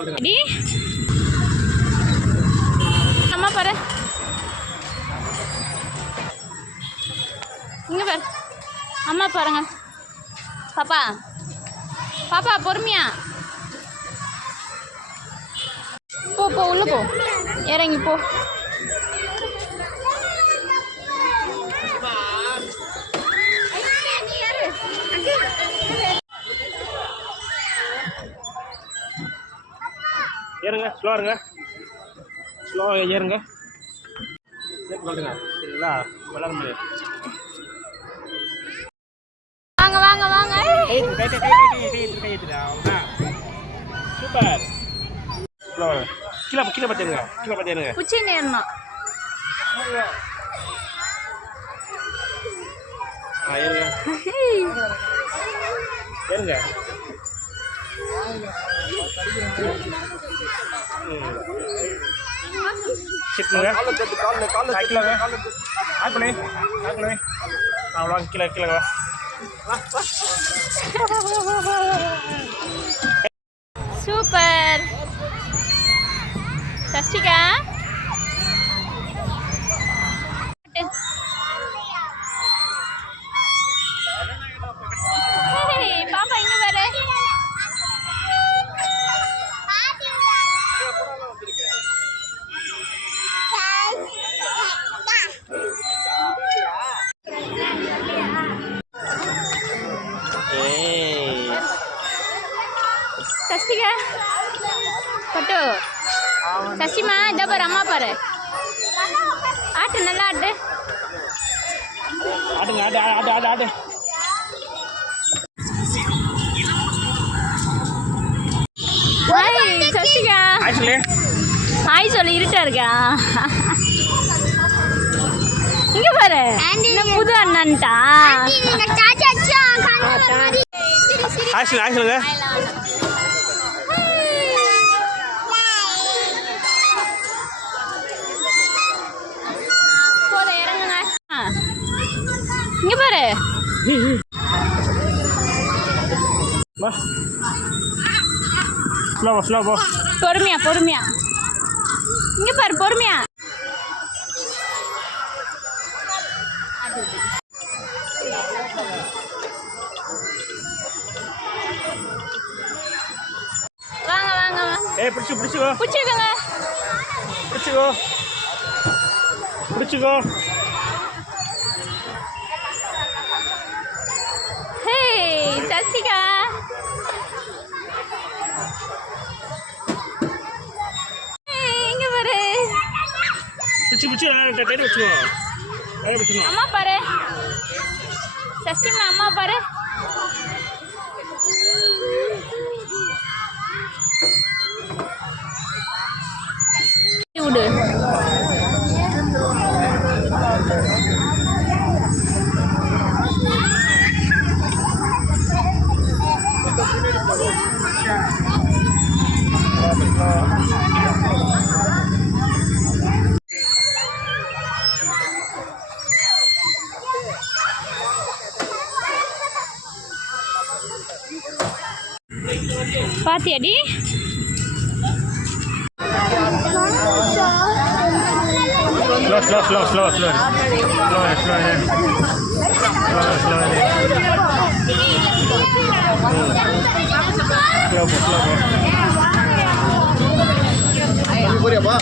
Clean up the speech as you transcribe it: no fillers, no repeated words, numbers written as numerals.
D அம்மா பாரு இங்க பாரு அம்மா பாருங்க பாப்பா பாப்பா பொறுமையா போ போ உள்ள போ இறங்கி போ ஏறுங்க ஸ்லோ இருங்க ஸ்லோ ஏறுங்க சொல்லுங்க சரிங்களா விளாட முடியாது வாங்க வாங்க வாங்க சூப்பர் ஸ்லோ கீழே கீழே பார்த்துருங்க கீழே பார்த்துருங்க குச்சி நேரணும் ஏறுங்க ஏறுங்க அவ்வளோ கீழே கீழே சூப்பர் சஷ்டிகா பாப்பா இங்க பாரு சஷ்டிகா பட்டு சஷ்டிமா இதோ பாரு அம்மா பாரு ஆட்டு நல்லா ஆட்டு ஆடுங்க ஆடு ஆடு ஆடு ஆடு ஹாய் சஷ்டிகா ஆக்சுவலி ஹாய் சொல்லு இருட்டா இருக்கா இங்க பாரு என்ன புது அண்ணன்ட்டா ஆக்சுவலி ஆக்சுவலுங்க போதும் இறங்குங்க இங்க பாரு ஸ்லோ ஸ்லோ போ பொறுமையா பொறுமையா இங்க பாரு பொறுமையா வாங்க வாங்க ஏய் பிடிச்சிக்கோ பிடிச்சிக்கோங்க பிடிச்சிக்கோ ஹே சஷ்டிகா இங்க பாரு பிடிச்சி டைட் வச்சுக்கோ அம்மா பாரு சஷ்டிமா அம்மா பாரு விடு பாத்தியாடி ஸ்லோ போறியாப்பா